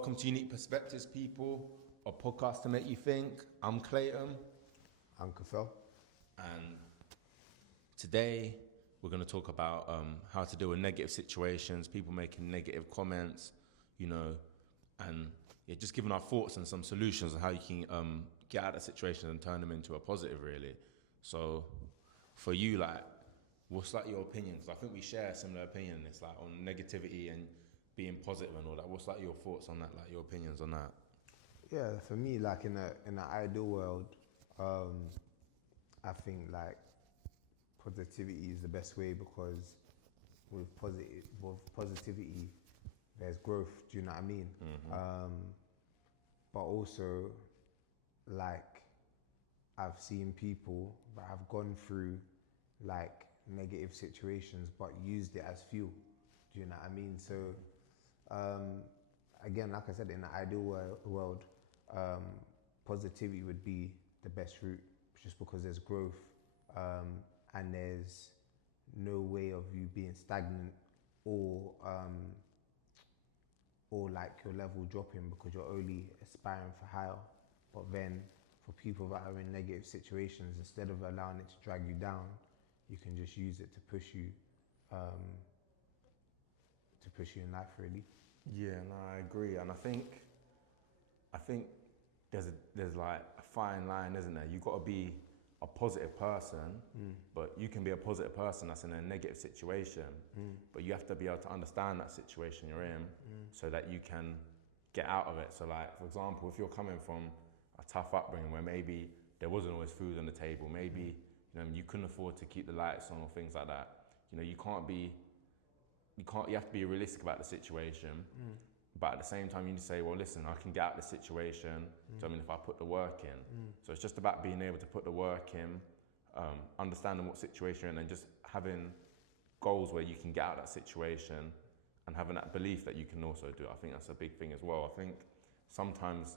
Welcome to Unique Perspectives, people, a podcast to make you think. I'm Clayton. I'm Kafel. And today we're going to talk about how to deal with negative situations, people making negative comments, and just giving our thoughts and some solutions on how you can get out of situations and turn them into a positive, really. So for you, what's your opinion? Because I think we share a similar opinion. It's on negativity and being positive and all that. What's your thoughts on that? Your opinions on that? Yeah, for me, in an ideal world, I think positivity is the best way, because with positivity, there's growth. Do you know what I mean? Mm-hmm. But also, I've seen people that have gone through negative situations but used it as fuel. Do you know what I mean? So, again, like I said, in the ideal world, positivity would be the best route, just because there's growth, and there's no way of you being stagnant or your level dropping, because you're only aspiring for higher. But then for people that are in negative situations, instead of allowing it to drag you down, you can just use it to push you in life, really. Yeah, no, I agree. And I think there's a fine line, isn't there? You've got to be a positive person, but you can be a positive person that's in a negative situation, but you have to be able to understand that situation you're in so that you can get out of it. So for example, if you're coming from a tough upbringing where maybe there wasn't always food on the table, maybe you couldn't afford to keep the lights on or things like that, you have to be realistic about the situation, but at the same time you need to say, well, listen, I can get out of the situation, so if I put the work in. So it's just about being able to put the work in, understanding what situation you're in, and just having goals where you can get out of that situation, and having that belief that you can also do it. I think that's a big thing as well. I think sometimes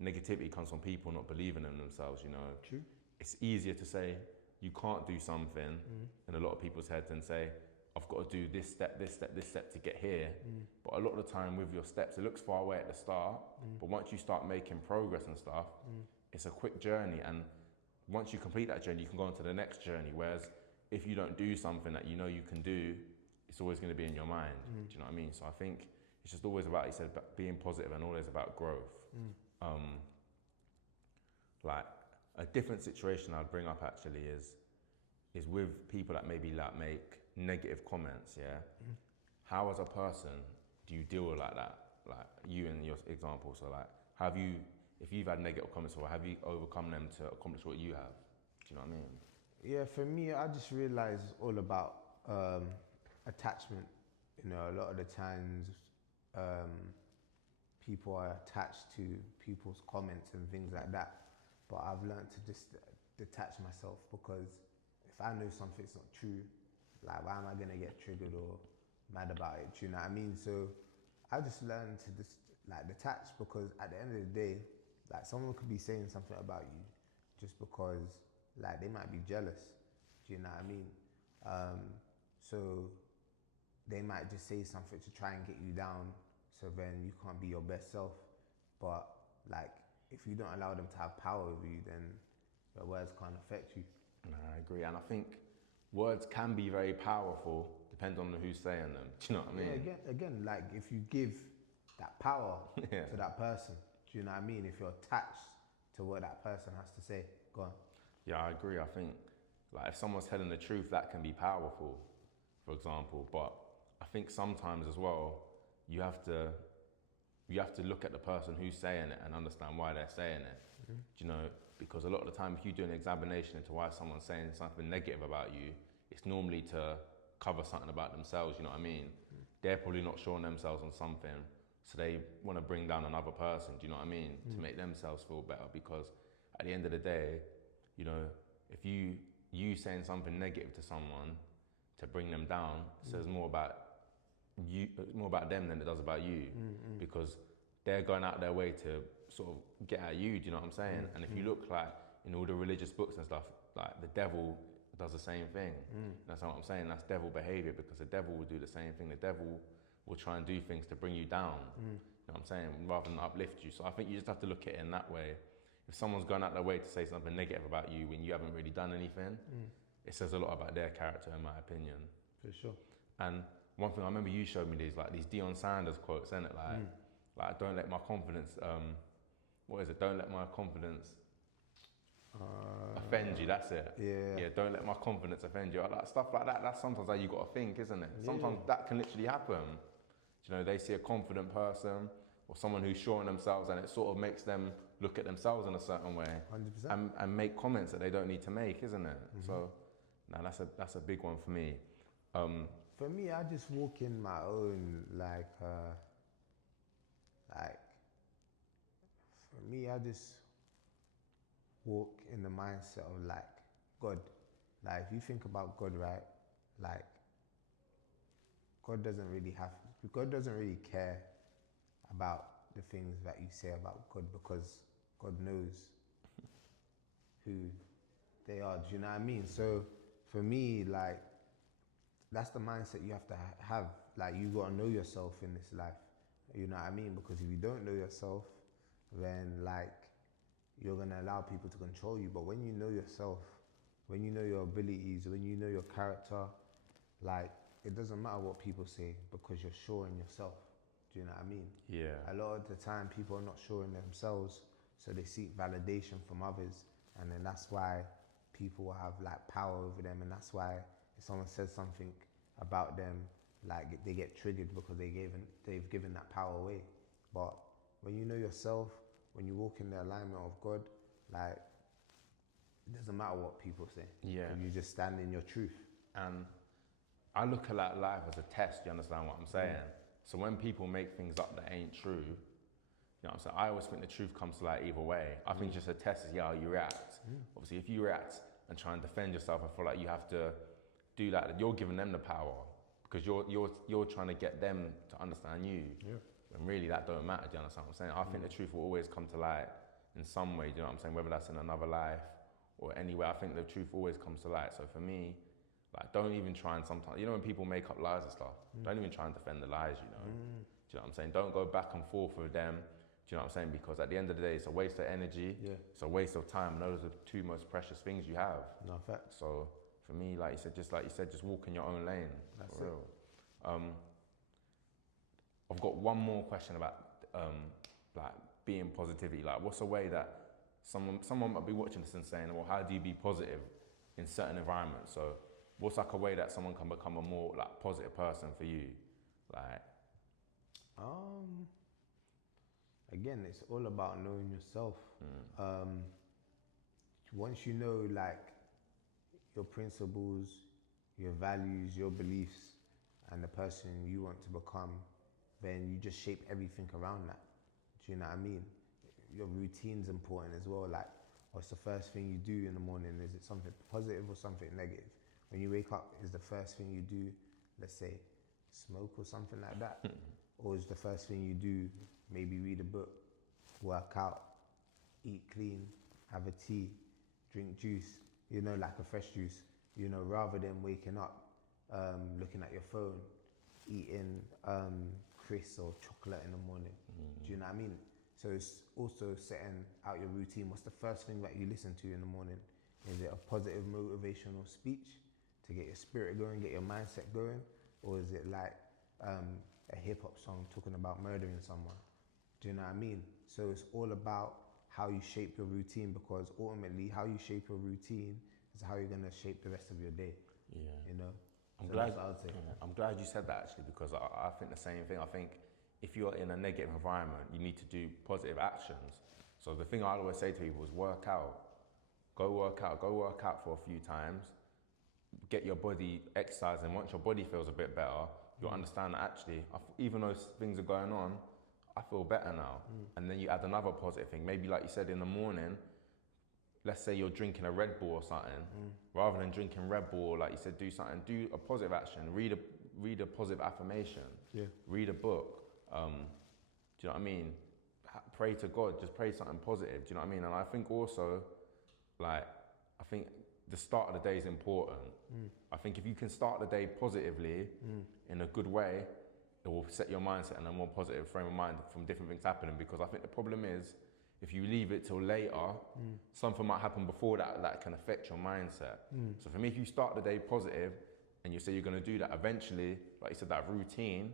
negativity comes from people not believing in themselves, True. It's easier to say you can't do something in a lot of people's heads and say, I've got to do this step to get here. But a lot of the time with your steps, it looks far away at the start, but once you start making progress and stuff, it's a quick journey. And once you complete that journey, you can go on to the next journey. Whereas if you don't do something that you can do, it's always going to be in your mind. Do you know what I mean? So I think it's just always about, you said, about being positive and always about growth. A different situation I'd bring up actually is with people that maybe make negative comments, yeah? How as a person do you deal with that? You in your example, so if you've had negative comments, or have you overcome them to accomplish what you have? Do you know what I mean? Yeah, for me, I just realised it's all about attachment. A lot of the times people are attached to people's comments and things like that. But I've learned to just detach myself, because if I know something's not true, why am I gonna get triggered or mad about it? Do you know what I mean? So I just learned to just detach, because at the end of the day, someone could be saying something about you just because they might be jealous. Do you know what I mean? So they might just say something to try and get you down, so then you can't be your best self. But if you don't allow them to have power over you, then your words can't affect you. No, I agree. And I think words can be very powerful, depending on who's saying them. Do you know what I mean? Yeah, again, if you give that power to that person, do you know what I mean? If you're attached to what that person has to say, go on. Yeah, I agree. I think if someone's telling the truth, that can be powerful, for example. But I think sometimes as well, you have to look at the person who's saying it and understand why they're saying it. Because a lot of the time, if you do an examination into why someone's saying something negative about you, it's normally to cover something about themselves, you know what I mean? They're probably not sure on themselves on something, so they want to bring down another person, do you know what I mean? To make themselves feel better, because at the end of the day, if you saying something negative to someone to bring them down, says more about them than it does about you, because they're going out their way to sort of get at you, do you know what I'm saying? And if you look in all the religious books and stuff, the devil does the same thing. That's what I'm saying, that's devil behavior, because the devil will do the same thing. The devil will try and do things to bring you down. know what I'm saying, rather than uplift you. So I think you just have to look at it in that way. If someone's gone out their way to say something negative about you when you haven't really done anything, it says a lot about their character, in my opinion. For sure. And one thing I remember you showed me these Deion Sanders quotes, innit? Like don't let my confidence, what is it? Don't let my confidence offend you. That's it. Yeah. Don't let my confidence offend you. Like stuff like that. That's sometimes how you got to think, isn't it? Sometimes that can literally happen. You know, they see a confident person or someone who's sure in themselves, and it sort of makes them look at themselves in a certain way 100%. and make comments that they don't need to make, isn't it? So, no, that's a big one for me. For me, I just walk in my own, for me, I just walk in the mindset of like, God. Like, if you think about God, right? Like, God doesn't really care about the things that you say about God, because God knows who they are. Do you know what I mean? So for me, like, that's the mindset you have to have. Like, you gotta know yourself in this life. You know what I mean? Because if you don't know yourself, then like, you're gonna allow people to control you. But when you know yourself, when you know your abilities, when you know your character, like, it doesn't matter what people say, because you're sure in yourself. Do you know what I mean? Yeah. A lot of the time, people are not sure in themselves, so they seek validation from others, and then that's why people have like power over them, and that's why if someone says something about them, like, they get triggered because they've given that power away. But when you know yourself, when you walk in the alignment of God, like, it doesn't matter what people say. Yeah. You just stand in your truth. And I look at like life as a test, you understand what I'm saying? So when people make things up that ain't true, you know what I'm saying? I always think the truth comes to light either way. I think just a test is how you react. Obviously, if you react and try and defend yourself, I feel like you have to do that. You're giving them the power, because you're trying to get them to understand you. Yeah. And really, that don't matter. Do you understand what I'm saying? I think the truth will always come to light in some way. Do you know what I'm saying? Whether that's in another life or anywhere, I think the truth always comes to light. So for me, like, don't even try and sometimes, you know, when people make up lies and stuff, don't even try and defend the lies, you know. Do you know what I'm saying? Don't go back and forth with them. Do you know what I'm saying? Because at the end of the day, it's a waste of energy. Yeah. It's a waste of time. Those are the two most precious things you have. No, facts. So for me, like you said, just walk in your own lane. That's for real. I've got one more question about like being positivity. Like, what's a way that someone might be watching this and saying, well, how do you be positive in certain environments? So what's like a way that someone can become a more like positive person for you? Like, again, it's all about knowing yourself. Once you know like your principles, your values, your beliefs, and the person you want to become, then you just shape everything around that. Do you know what I mean? Your routine's important as well. Like, what's the first thing you do in the morning? Is it something positive or something negative? When you wake up, is the first thing you do, let's say, smoke or something like that? Or is the first thing you do maybe read a book, work out, eat clean, have a tea, drink juice, you know, like a fresh juice, you know, rather than waking up, looking at your phone, eating crisps or chocolate in the morning. Do you know what I mean? So it's also setting out your routine. What's the first thing that you listen to in the morning? Is it a positive motivational speech to get your spirit going, get your mindset going? Or is it like a hip-hop song talking about murdering someone? Do you know what I mean? So it's all about how you shape your routine, because ultimately how you shape your routine is how you're going to shape the rest of your day. yeah. You know? I'm So glad. that's what I would say. I'm glad you said that, actually, because I think the same thing. I think if you're in a negative environment, you need to do positive actions. So the thing I always say to people is work out. Go work out for a few times. Get your body exercising. Once your body feels a bit better, you'll understand that actually, even though things are going on, I feel better now. And then you add another positive thing. Maybe like you said, in the morning, let's say you're drinking a Red Bull or something, rather than drinking Red Bull, like you said, do something, do a positive action, read a positive affirmation, read a book, do you know what I mean? Pray to God, just pray something positive, do you know what I mean? And I think also, like, I think the start of the day is important. I think if you can start the day positively, in a good way, it will set your mindset in a more positive frame of mind from different things happening. Because I think the problem is, if you leave it till later, something might happen before that can affect your mindset. So for me, if you start the day positive and you say you're going to do that, eventually, like you said, that routine,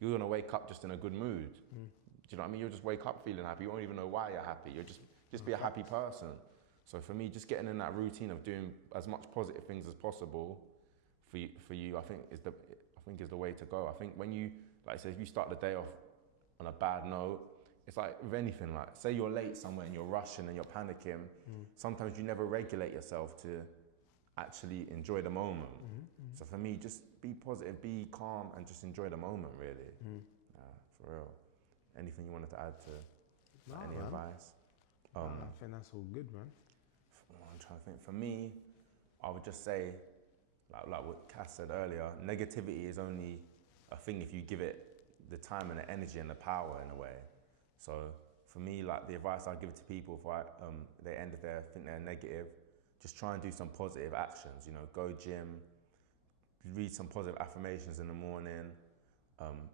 you're going to wake up just in a good mood. Do you know what I mean? You'll just wake up feeling happy. You won't even know why you're happy. You'll just be a happy person. So for me, just getting in that routine of doing as much positive things as possible for you, I think is the way to go. I think when you, like I said, if you start the day off on a bad note, it's like with anything, like say you're late somewhere and you're rushing and you're panicking, sometimes you never regulate yourself to actually enjoy the moment. So for me, just be positive, be calm, and just enjoy the moment, really. For real. Anything you wanted to add to any advice? I think that's all good, man. I'm trying to think. For me, I would just say, like what Cass said earlier, negativity is only a thing if you give it the time and the energy and the power in a way. So for me, like the advice I give to people if they end if they think they're negative, just try and do some positive actions. You know, go gym, read some positive affirmations in the morning,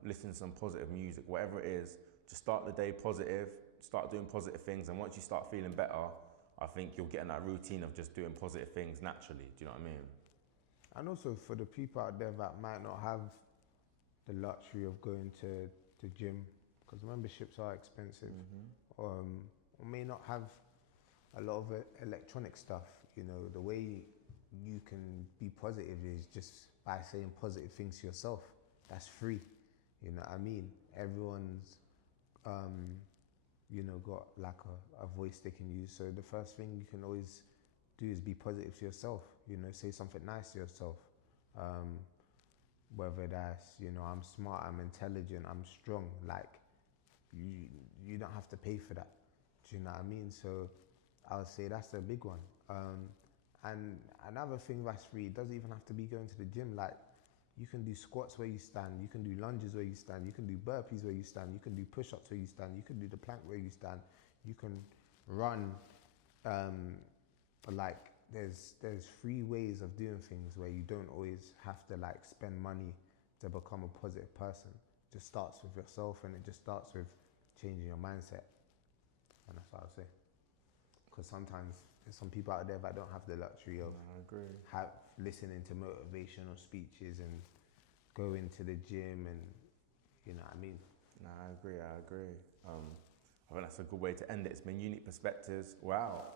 listen to some positive music, whatever it is. Just start the day positive, start doing positive things, and once you start feeling better, I think you'll get in that routine of just doing positive things naturally. Do you know what I mean? And also for the people out there that might not have the luxury of going to gym, because memberships are expensive, or may not have a lot of electronic stuff. You know, the way you can be positive is just by saying positive things to yourself. That's free. You know what I mean? Everyone's, you know, got like a voice they can use. So the first thing you can always do is be positive to yourself. You know, say something nice to yourself. Whether that's, you know, I'm smart, I'm intelligent, I'm strong. Like, you don't have to pay for that. Do you know what I mean? So I would say that's a big one. And another thing that's free, it doesn't even have to be going to the gym. Like, you can do squats where you stand, you can do lunges where you stand, you can do burpees where you stand, you can do push-ups where you stand, you can do the plank where you stand, you can run. Like, there's free ways of doing things where you don't always have to like spend money to become a positive person. It just starts with yourself, and it just starts with changing your mindset. And that's what I would say. Because sometimes there's some people out there that don't have the luxury of listening to motivational speeches and going to the gym, and you know what I mean? No, I agree. I think that's a good way to end it. It's been Unique Perspectives. Wow.